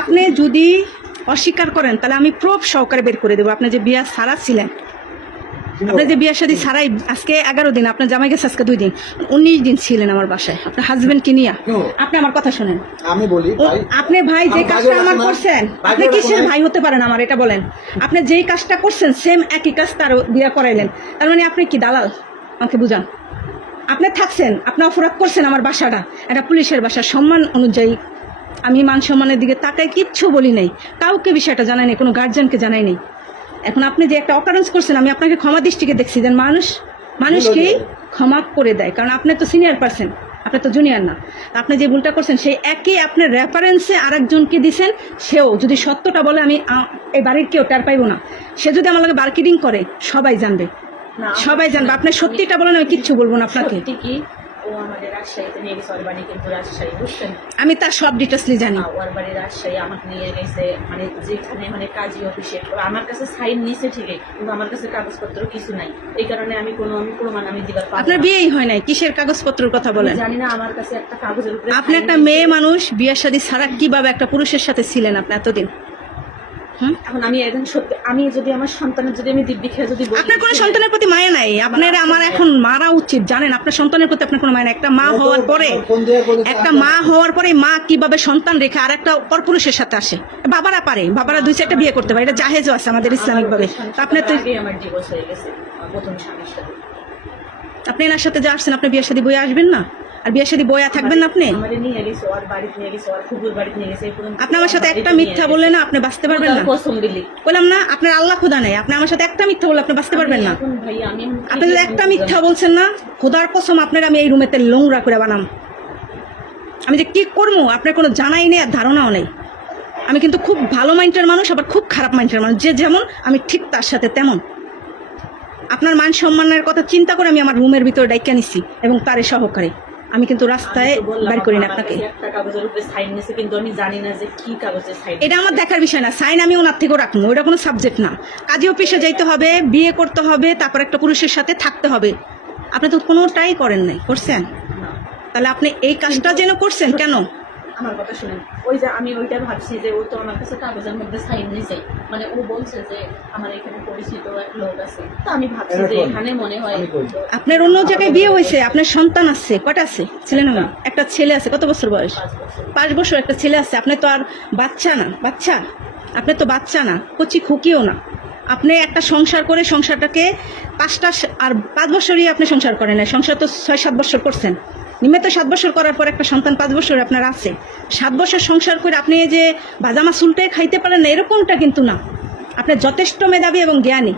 আপনি যদি অস্বীকার করেন তাহলে আমি প্রুফ সহকারে বের করে দেবো। আপনি যে বিয়া সারা ছিলেন, আপনি যে বিয়ার সাথে সারাই আজকে 11 দিন, আপনার জামাই গেছে আজকে 2 দিন, 19 দিন ছিলেন আমার বাসায় আপনার হাজবেন্ডকে নিয়ে। আপনি আমার কথা শোনেন, আমি বলি আপনি ভাই যে কাজটা আমার করছেন, আপনি কিসের ভাই হতে পারেন আমার, এটা বলেন। আপনি যেই কাজটা করছেন সেম একই কাজ তার বিয়া করাইলেন, তার মানে আপনি কি দালাল? আমাকে বুঝান। আপনি থাকছেন, আপনি অপরাধ করছেন আমার বাসাটা, এটা পুলিশের বাসা, সম্মান অনুযায়ী আমি মান সম্মানের দিকে তাকাই, কিচ্ছু বলি নাই, কাউকে বিষয়টা জানাই নাই, কোনো গার্জিয়ানকে জানাই নাই। এখন আপনি যে একটা অকারেন্স করছেন, আমি আপনাকে ক্ষমা দৃষ্টিকে দেখছি, যে মানুষকে ক্ষমা করে দেয়, কারণ আপনি তো সিনিয়র পার্সন, আপনি তো জুনিয়র না। আপনি যে ভুলটা করছেন সেই একই আপনার রেফারেন্সে আরেকজনকে দিছেন, সেও যদি সত্যটা বলে আমি এই বাড়ির কেউ টের পাইব না। সে যদি আমার লগে মার্কেটিং করে সবাই জানবে, সবাই জানবে। আপনি সত্যিটা বলেন, আমি কিচ্ছু বলবো না আপনাকে। ও আমাদের রাজশাহীতে নিয়ে গেছে, ওর বাড়ি কিন্তু রাজশাহী, বুঝছেন? আমি তার সব ডিটেলসলি জানি। ওর বাড়ি রাজশাহী, আমাকে নিয়ে গেছে মানে যেখানে মানে কাজী অফিসে, আমার কাছে সাইন নিছে ঠিকই, কিন্তু আমার কাছে কাগজপত্র কিছু নাই। এই কারণে আমি প্রমাণ আমি দিবার পারবো না। আপনার বিয়েই হয় নাই, কিসের কাগজপত্রের কথা বলেন? জানি না, আমার কাছে একটা কাগজের উপরে আপনি একটা মেয়ে মানুষ, বিয়ের শাদী ছাড়া কিভাবে একটা পুরুষের সাথে ছিলেন আপনি এতদিন? এখন আমি একদম সত্যি, আমি যদি আমার সন্তানের যদি আমি দিব্যি খেয়ে যদি বলি, আপনার কোনো সন্তানের প্রতি মায়া নাই, আপনার আমার এখন মারা উচিত, জানেন? আপনার সন্তানের প্রতি আপনার কোনো মায়া নাই। একটা মা হওয়ার পরে মা কিভাবে সন্তান রেখে আর একটা পরপুরুষের সাথে আসে? বাবারা পারে, বাবারা 2-4টা বিয়ে করতে পারে, এটা জাহেজও আছে আমাদের ইসলামিক ভাবে। আপনি তো আমার ডিভোর্স হয়ে গেছে প্রথম স্বামীর সাথে। আপনি এনার সাথে যা আসছেন, আপনি বিয়ের সাথে বইয়া আসবেন না? আর বিয়ের সাথে বইয়া থাকবেন না? আপনি আপনি আমার সাথে একটা মিথ্যা বললেন না, আপনি বাঁচতে পারবেন না। বললাম না, আপনার আল্লাহ খুদা নাই, আপনি আমার সাথে একটা মিথ্যা বললে আপনি বাঁচতে পারবেন না। আপনি যদি একটা মিথ্যা বলছেন না, খোদার কসম আপনার আমি এই রুমেতে নোংরা করে বানাম। আমি যে কি করবো আপনার কোনো জানাই নেই আর ধারণাও নেই। আমি কিন্তু খুব ভালো মাইন্ডের মানুষ, আবার খুব খারাপ মাইন্ডের মানুষ, যে যেমন আমি ঠিক তার সাথে তেমন। আপনার মান সম্মানের কথা চিন্তা করে আমি আমার রুমের ভিতরে ডাইকা নিছি, এবং তারে সহকারে আমি কিন্তু রাস্তায় বাইর করি না আপনাকে। এটা আমার দেখার বিষয় না, সাইন আমি ওনার থেকেও রাখবো, ওইটা কোনো সাবজেক্ট না। কাজী অফিসে যাইতে হবে, বিয়ে করতে হবে, তারপর একটা পুরুষের সাথে থাকতে হবে। আপনি তো কোনোটাই করেন নাই, করছেন? তাহলে আপনি এই কাজটা যেন করছেন কেন? আমার কথা শুনেন, ওই যে আমি ওইটা ভাবছি যে ও তো আমার কাছে কাগজের মধ্যে সাইন নিছে, মানে ও বলছে যে আমার এখানে পরিচিত এক লোক আছে, তো আমি ভাবছি যে এখানে মনে হয় আপনার অন্য জায়গায় বিয়ে হয়েছে, আপনার সন্তান আছে, কটা আছে? ছেলে না একটা ছেলে আছে। কত বছর বয়স? 5 বছর একটা ছেলে আছে। আপনি তো আর বাচ্চা না, বাচ্চা আপনি তো বাচ্চা না, কচি খুকিও না। আপনি একটা সংসার করে সংসারটাকে 5 বছরই আপনি সংসার করেন না, সংসার তো 6-7 বছর করছেন। নিম্নে তো 7 বছর করার পর একটা সন্তান 5 বছর আপনার আছে। 7 বছর সংসার করে আপনি যে বাজামা চুলটাই খাইতে পারেন না, এরকমটা কিন্তু না। আপনি যথেষ্ট মেধাবী এবং জ্ঞানী।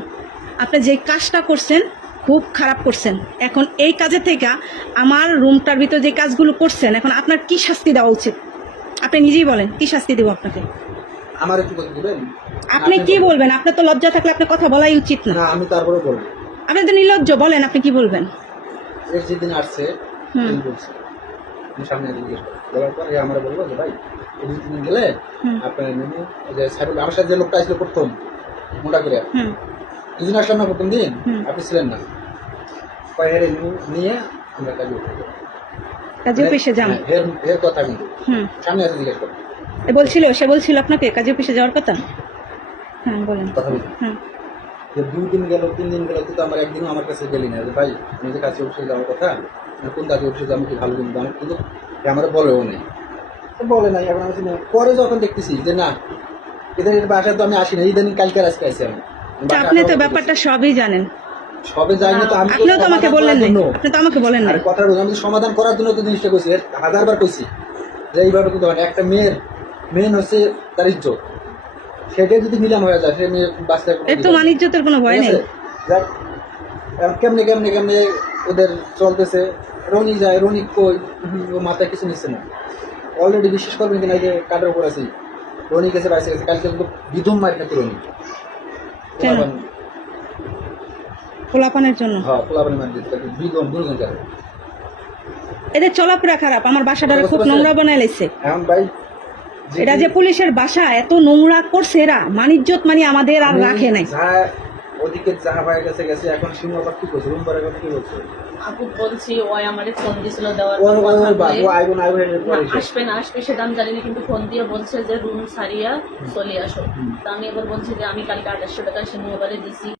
আপনি যে কাজটা করছেন খুব খারাপ করছেন। এখন এই কাজে থেকে আমার রুমটার ভিতরে যে কাজগুলো করছেন, এখন আপনার কি শাস্তি দেওয়া উচিত? আপনি নিজেই বলেন, কি শাস্তি দেবো আপনাকে? আমার একটু কথা দিবেন? আপনি কি বলবেন? আপনার তো লজ্জা থাকলে আপনার কথা বলাই উচিত না। আমি তারপরে বলবো। আপনি তো নির্লজ্জ, বলেন আপনি কি বলবেন? এর যেদিন আসছে বলছি, আমি সামনে জিজ্ঞেস করি, বলার পরে আমরা বলবো যে ভাই এই 2-3 দিন গেলে আপনার মেনু যে সাইডুল আমার সাথে যে লোকটা আসলে প্রথম মোটা করে দুদিন আসলাম না প্রথম দিন, আপনি ছিলেন না, কয়ের নিয়ে আমরা কাজী অফিসে যান। এর কথা কিন্তু সামনে আসে জিজ্ঞেস করি। সে বলছিল আপনাকে কাজী অফিসে যাওয়ার কথা? হ্যাঁ বলেন। কথা বলি যে 2 দিন গেল 3 দিন গেল, কিন্তু আমার একদিনও আমার কাছে গেলি না যে ভাই আমি যে কাজী অফিসে যাওয়ার কথা, কোন কাজী অফিসে যাবো কি ভালো কিন্তু আমার, কিন্তু আমার বলেও নেই, বলে নাই। এখন আমি পরে যখন দেখতেছি যে না এদের বাসায় তো আমি আসি না, ইদানিং কালকে আজকে আসি আমি। আপনি তো ব্যাপারটা সবই জানেন, সবে যাই না তো আমি, আপনিও তো আমাকে বলেন না, আপনি তো আমাকে বলেন না। আর কথা আমি সমাধান করার জন্য তো জিনিসটা কইছি, 1000বার কইছি যে এইভাবে কিন্তু একটা মেন হচ্ছে তার ইজ্জত, সেটা যদি মিলাম হয়ে যায় সে মেয়ে বাচ্চা এর তো মানিজ্যতের কোনো ভয় নেই। কেমনে কেমনে কেমনে ওদের চলতেছে। রনি যায়, রনি কই ও মাথায় কিছু নিচ্ছে না। অলরেডি বিশ্বাস করবেন কিনা যে কাটার উপর আছি, রনি গেছে বাইসে গেছে, কালকে কিন্তু বিধুম মার নাকি রনি পোলাপানের জন্য। হ্যাঁ পোলাপানের মার দিতে বিধুম দুজন করে। এদের চলাফেরা খারাপ, আমার বাসাটারে খুব নোংরা বানায় লাইছে। এখন ভাই এটা যে পুলিশের বাসা এত নোংরা করছে, এরা মানিজ্যত মানে আমাদের আর রাখে নাই। ওদিকে যাহা ভাইয়ের কাছে গেছে, এখন সিমু আবার কি করছে, রুম করার কথা কি বলছে? আপু বলছি ওই আমারে ফোন দিছিল দেওয়ার ও পর কথা বা বলে, ও আইবো না আইবো এর পরে না, আসবে না আসবে সেটা আমি জানি না, কিন্তু ফোন দিয়ে বলছে যে রুম সারিয়া চলে আসো। তা আমি এবার বলছি যে আমি কালকে 2800 টাকা সিমু এবারে দিছি।